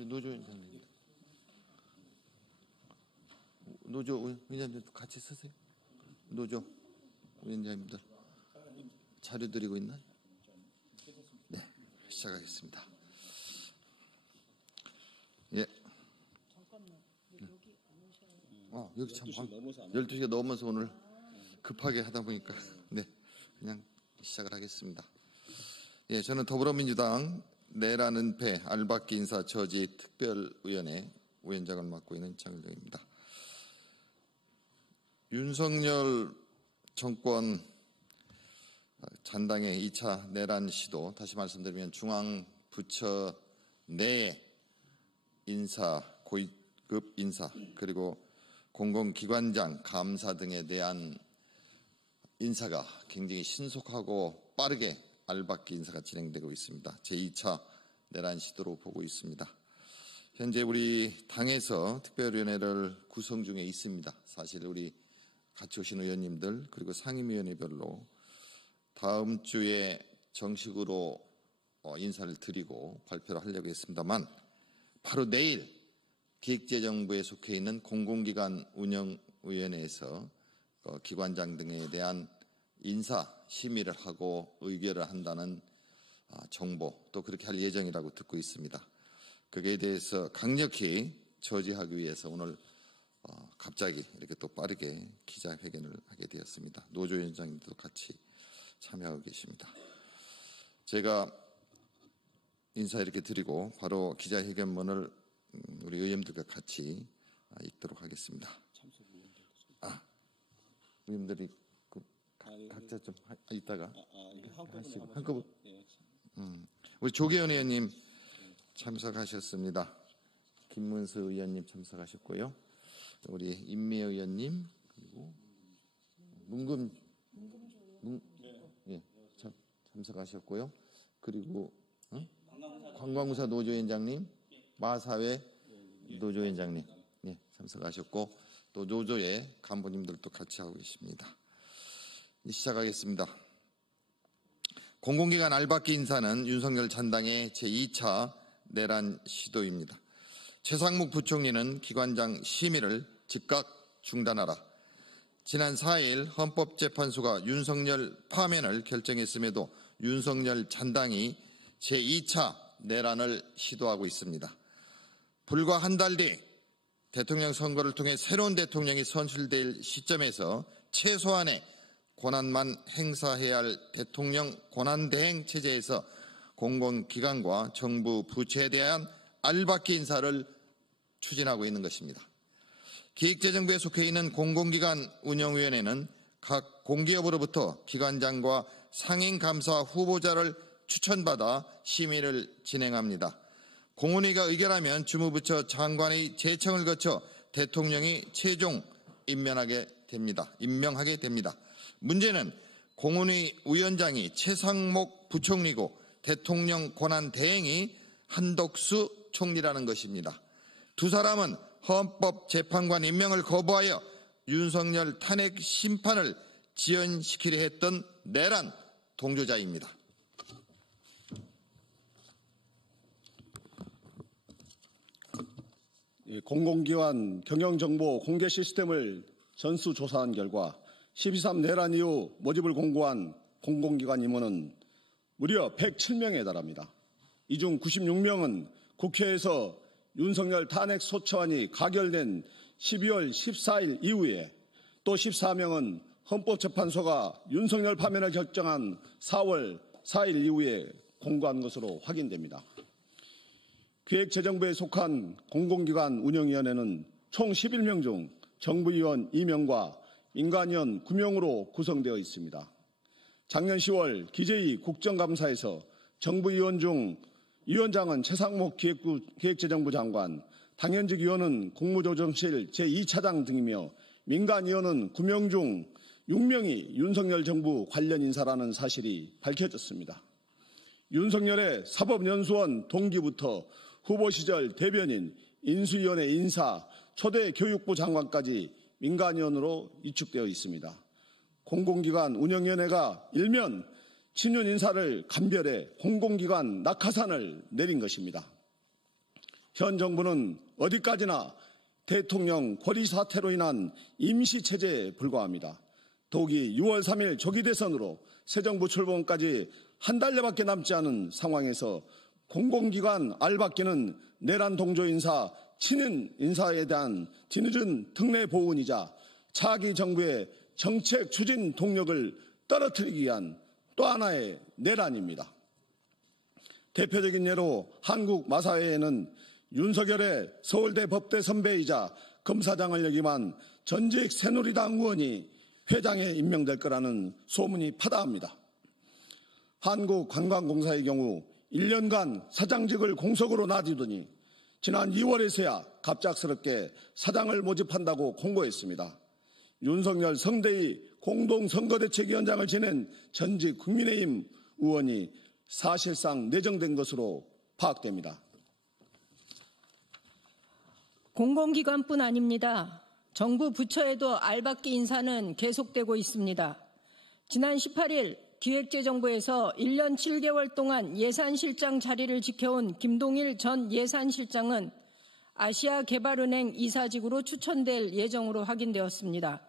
우리 노조 위원장님. 노조 위원장님도 같이 쓰세요. 노조 위원장님들 자료 드리고 있나요? 네, 시작하겠습니다. 예. 여기 참 12시가 넘어서 오늘 급하게 하다 보니까 네, 그냥 시작을 하겠습니다. 예, 저는 더불어민주당 내라는 배 알박기 인사 저지 특별위원회 위원장을 맡고 있는 장일동입니다. 윤석열 정권 잔당의 2차 내란 시도, 다시 말씀드리면 중앙부처 내 인사, 고위급 인사, 그리고 공공기관장, 감사 등에 대한 인사가 굉장히 신속하고 빠르게 알박기 인사가 진행되고 있습니다. 제2차 내란 시도로 보고 있습니다. 현재 우리 당에서 특별위원회를 구성 중에 있습니다. 사실 우리 같이 오신 의원님들 그리고 상임위원회별로 다음 주에 정식으로 인사를 드리고 발표를 하려고 했습니다만, 바로 내일 기획재정부에 속해 있는 공공기관 운영위원회에서 기관장 등에 대한 인사 심의를 하고 의결을 한다는 정보, 또 그렇게 할 예정이라고 듣고 있습니다. 거기에 대해서 강력히 저지하기 위해서 오늘 갑자기 이렇게 또 빠르게 기자회견을 하게 되었습니다. 노조위원장님도 같이 참여하고 계십니다. 제가 인사 이렇게 드리고 바로 기자회견문을 우리 의원들과 같이 읽도록 하겠습니다. 의원들이 각자 좀 이따가 하시고 한꺼번에. 우리 조계현 의원님 참석하셨습니다. 김문수 의원님 참석하셨고요. 우리 임미애 의원님 그리고 참석하셨고요. 그리고 관광부사 노조위원장님, 마사회 노조위원장님 참석하셨고, 또 노조의 간부님들도 같이 하고 계십니다. 시작하겠습니다. 공공기관 알박기 인사는 윤석열 잔당의 제2차 내란 시도입니다. 최상목 부총리는 기관장 심의를 즉각 중단하라. 지난 4일 헌법재판소가 윤석열 파면을 결정했음에도 윤석열 잔당이 제2차 내란을 시도하고 있습니다. 불과 한 달 뒤 대통령 선거를 통해 새로운 대통령이 선출될 시점에서 최소한의 권한만 행사해야 할 대통령 권한대행 체제에서 공공기관과 정부 부처에 대한 알박기 인사를 추진하고 있는 것입니다. 기획재정부에 속해 있는 공공기관 운영위원회는 각 공기업으로부터 기관장과 상임감사 후보자를 추천받아 심의를 진행합니다. 공운위가 의결하면 주무부처 장관의 제청을 거쳐 대통령이 최종 임명하게 됩니다. 문제는 공운위 위원장이 최상목 부총리고 대통령 권한 대행이 한덕수 총리라는 것입니다. 두 사람은 헌법재판관 임명을 거부하여 윤석열 탄핵 심판을 지연시키려 했던 내란 동조자입니다. 공공기관 경영정보 공개 시스템을 전수조사한 결과 12.3 내란 이후 모집을 공고한 공공기관 임원은 무려 107명에 달합니다. 이 중 96명은 국회에서 윤석열 탄핵 소추안이 가결된 12월 14일 이후에, 또 14명은 헌법재판소가 윤석열 파면을 결정한 4월 4일 이후에 공고한 것으로 확인됩니다. 기획재정부에 속한 공공기관 운영위원회는 총 11명 중 정부위원 2명과 민간위원 9명으로 구성되어 있습니다. 작년 10월 기재위 국정감사에서 정부위원 중 위원장은 최상목 기획재정부 장관, 당연직 위원은 국무조정실 제2차장 등이며 민간위원은 9명 중 6명이 윤석열 정부 관련 인사라는 사실이 밝혀졌습니다. 윤석열의 사법연수원 동기부터 후보 시절 대변인, 인수위원회 인사, 초대 교육부 장관까지 민간위원으로 위축되어 있습니다. 공공기관 운영위원회가 일면 친윤 인사를 감별해 공공기관 낙하산을 내린 것입니다. 현 정부는 어디까지나 대통령 권위 사퇴로 인한 임시체제에 불과합니다. 더욱이 6월 3일 조기 대선으로 새 정부 출범까지 한 달여밖에 남지 않은 상황에서 공공기관 알박기는 내란 동조 인사, 친윤 인사에 대한 뒤늦은 특례 보훈이자 차기 정부의 정책 추진 동력을 떨어뜨리기 위한 또 하나의 내란입니다. 대표적인 예로 한국 마사회에는 윤석열의 서울대 법대 선배이자 검사장을 역임한 전직 새누리당 의원이 회장에 임명될 거라는 소문이 파다합니다. 한국관광공사의 경우 1년간 사장직을 공석으로 놔두더니 지난 2월에서야 갑작스럽게 사장을 모집한다고 공고했습니다. 윤석열 성대위 공동선거대책위원장을 지낸 전직 국민의힘 의원이 사실상 내정된 것으로 파악됩니다. 공공기관뿐 아닙니다. 정부 부처에도 알박기 인사는 계속되고 있습니다. 지난 18일 기획재정부에서 1년 7개월 동안 예산실장 자리를 지켜온 김동일 전 예산실장은 아시아개발은행 이사직으로 추천될 예정으로 확인되었습니다.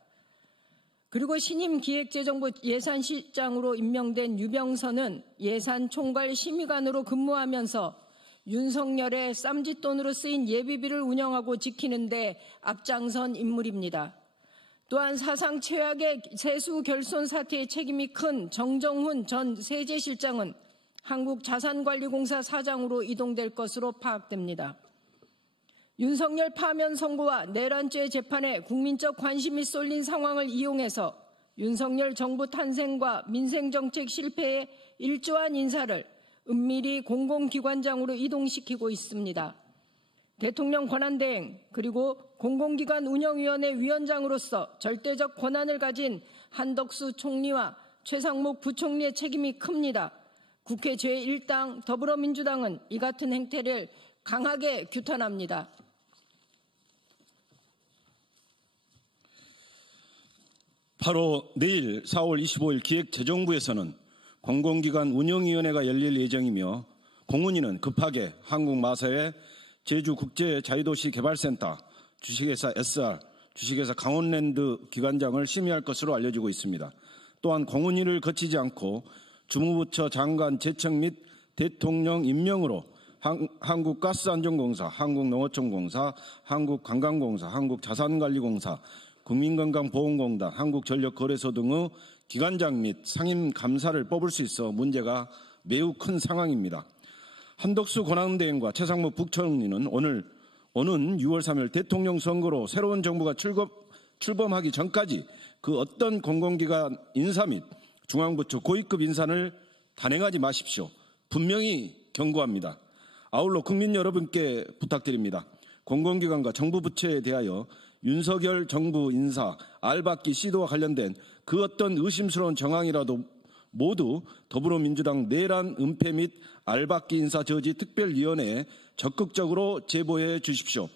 그리고 신임 기획재정부 예산실장으로 임명된 유병선은 예산총괄 심의관으로 근무하면서 윤석열의 쌈짓돈으로 쓰인 예비비를 운영하고 지키는 데 앞장선 인물입니다. 또한 사상 최악의 세수 결손 사태의 책임이 큰 정정훈 전 세제실장은 한국자산관리공사 사장으로 이동될 것으로 파악됩니다. 윤석열 파면 선고와 내란죄 재판에 국민적 관심이 쏠린 상황을 이용해서 윤석열 정부 탄생과 민생정책 실패에 일조한 인사를 은밀히 공공기관장으로 이동시키고 있습니다. 대통령 권한대행 그리고 공공기관 운영위원회 위원장으로서 절대적 권한을 가진 한덕수 총리와 최상목 부총리의 책임이 큽니다. 국회 제1당 더불어민주당은 이 같은 행태를 강하게 규탄합니다. 바로 내일 4월 25일 기획재정부에서는 공공기관 운영위원회가 열릴 예정이며 공운위는 급하게 한국마사회 제주국제자유도시개발센터, 주식회사 SR, 주식회사 강원랜드 기관장을 심의할 것으로 알려지고 있습니다. 또한 공운위를 거치지 않고 주무부처 장관 제청 및 대통령 임명으로 한국가스안전공사, 한국농어촌공사, 한국관광공사, 한국자산관리공사, 국민건강보험공단, 한국전력거래소 등의 기관장 및 상임감사를 뽑을 수 있어 문제가 매우 큰 상황입니다. 한덕수 권한대행과 최상목 부총리는 오는 6월 3일 대통령 선거로 새로운 정부가 출범하기 전까지 그 어떤 공공기관 인사 및 중앙부처 고위급 인사를 단행하지 마십시오. 분명히 경고합니다. 아울러 국민 여러분께 부탁드립니다. 공공기관과 정부 부처에 대하여 윤석열 정부 인사, 알박기 시도와 관련된 그 어떤 의심스러운 정황이라도 모두 더불어민주당 내란 은폐 및 알박기 인사 저지 특별위원회에 적극적으로 제보해 주십시오.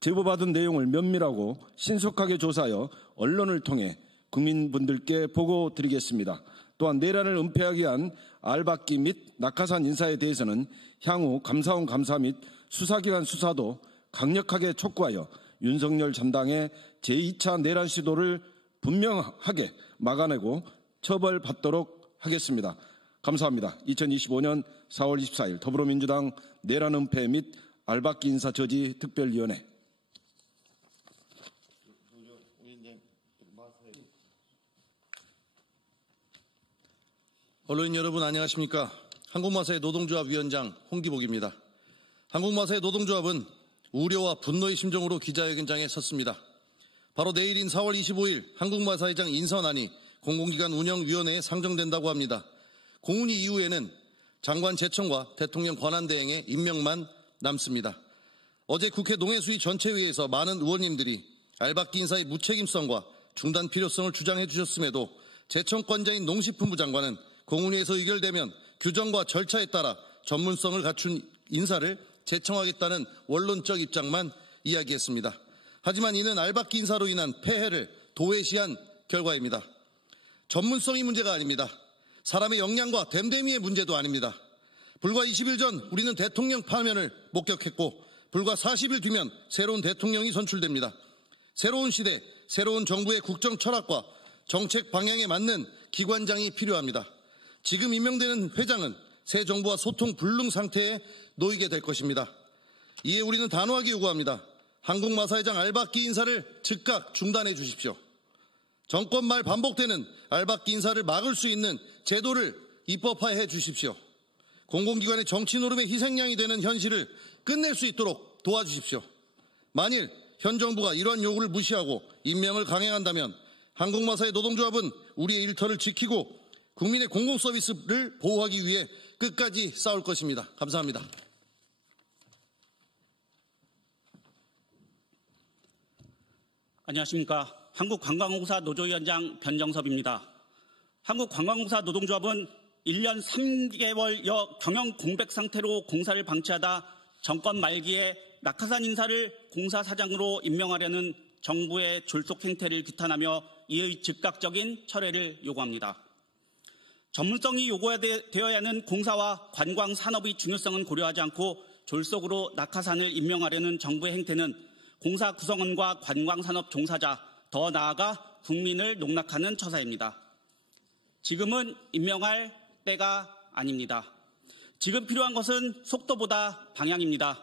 제보받은 내용을 면밀하고 신속하게 조사하여 언론을 통해 국민분들께 보고 드리겠습니다. 또한 내란을 은폐하기 위한 알박기 및 낙하산 인사에 대해서는 향후 감사원 감사 및 수사기관 수사도 강력하게 촉구하여 윤석열 전당의 제2차 내란 시도를 분명하게 막아내고 처벌받도록 하겠습니다. 감사합니다. 2025년 4월 24일 더불어민주당 내란 은폐 및 알박기 인사 저지 특별위원회. 언론인 여러분 안녕하십니까. 한국마사회 노동조합 위원장 홍기복입니다. 한국마사회 노동조합은 우려와 분노의 심정으로 기자회견장에 섰습니다. 바로 내일인 4월 25일 한국마사회장 인선안이 공공기관 운영위원회에 상정된다고 합니다. 공운위 이후에는 장관 제청과 대통령 권한대행의 임명만 남습니다. 어제 국회 농해수위 전체회의에서 많은 의원님들이 알박기 인사의 무책임성과 중단 필요성을 주장해 주셨음에도 제청권자인 농식품부 장관은 공운위에서 의결되면 규정과 절차에 따라 전문성을 갖춘 인사를 제청하겠다는 원론적 입장만 이야기했습니다. 하지만 이는 알박기 인사로 인한 폐해를 도외시한 결과입니다. 전문성이 문제가 아닙니다. 사람의 역량과 됨됨이의 문제도 아닙니다. 불과 20일 전 우리는 대통령 파면을 목격했고 불과 40일 뒤면 새로운 대통령이 선출됩니다. 새로운 시대, 새로운 정부의 국정 철학과 정책 방향에 맞는 기관장이 필요합니다. 지금 임명되는 회장은 새 정부와 소통 불능 상태에 놓이게 될 것입니다. 이에 우리는 단호하게 요구합니다. 한국마사회장 알박기 인사를 즉각 중단해 주십시오. 정권 말 반복되는 알박기 인사를 막을 수 있는 제도를 입법화해 주십시오. 공공기관의 정치 노름의 희생양이 되는 현실을 끝낼 수 있도록 도와주십시오. 만일 현 정부가 이러한 요구를 무시하고 임명을 강행한다면 한국마사회 노동조합은 우리의 일터를 지키고 국민의 공공서비스를 보호하기 위해 끝까지 싸울 것입니다. 감사합니다. 안녕하십니까. 한국관광공사 노조위원장 변정섭입니다. 한국관광공사 노동조합은 1년 3개월여 경영 공백 상태로 공사를 방치하다 정권 말기에 낙하산 인사를 공사 사장으로 임명하려는 정부의 졸속 행태를 비탄하며 이의 즉각적인 철회를 요구합니다. 전문성이 요구되어야 하는 공사와 관광 산업의 중요성은 고려하지 않고 졸속으로 낙하산을 임명하려는 정부의 행태는 공사 구성원과 관광산업 종사자, 더 나아가 국민을 농락하는 처사입니다. 지금은 임명할 때가 아닙니다. 지금 필요한 것은 속도보다 방향입니다.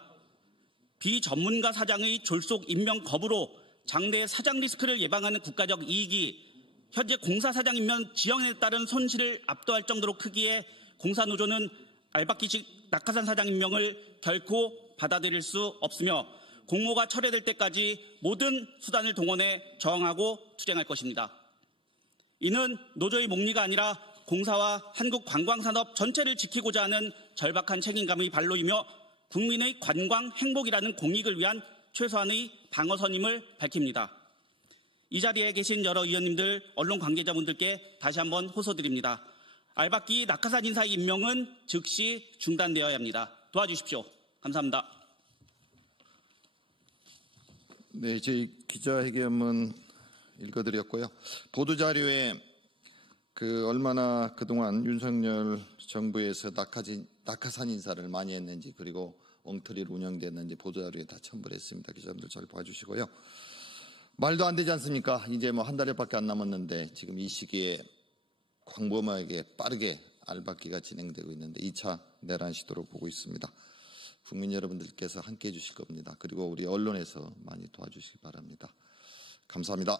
비전문가 사장의 졸속 임명 거부로 장래 사장 리스크를 예방하는 국가적 이익이 현재 공사사장 임명 지형에 따른 손실을 압도할 정도로 크기에 공사노조는 알박기식 낙하산 사장 임명을 결코 받아들일 수 없으며 공모가 철회될 때까지 모든 수단을 동원해 저항하고 투쟁할 것입니다. 이는 노조의 목리가 아니라 공사와 한국 관광산업 전체를 지키고자 하는 절박한 책임감의 발로이며 국민의 관광 행복이라는 공익을 위한 최소한의 방어선임을 밝힙니다. 이 자리에 계신 여러 의원님들, 언론 관계자분들께 다시 한번 호소드립니다. 알박기 낙하산 인사의 임명은 즉시 중단되어야 합니다. 도와주십시오. 감사합니다. 네, 저희 기자회견문 읽어드렸고요. 보도자료에 얼마나 그동안 윤석열 정부에서 낙하산 인사를 많이 했는지 그리고 엉터리로 운영됐는지 보도자료에 다 첨부를 했습니다. 기자분들 잘 봐주시고요. 말도 안 되지 않습니까? 이제 한 달여밖에 안 남았는데 지금 이 시기에 광범위하게 빠르게 알박기가 진행되고 있는데 2차 내란 시도로 보고 있습니다. 국민 여러분들께서 함께해 주실 겁니다. 그리고 우리 언론에서 많이 도와주시기 바랍니다. 감사합니다.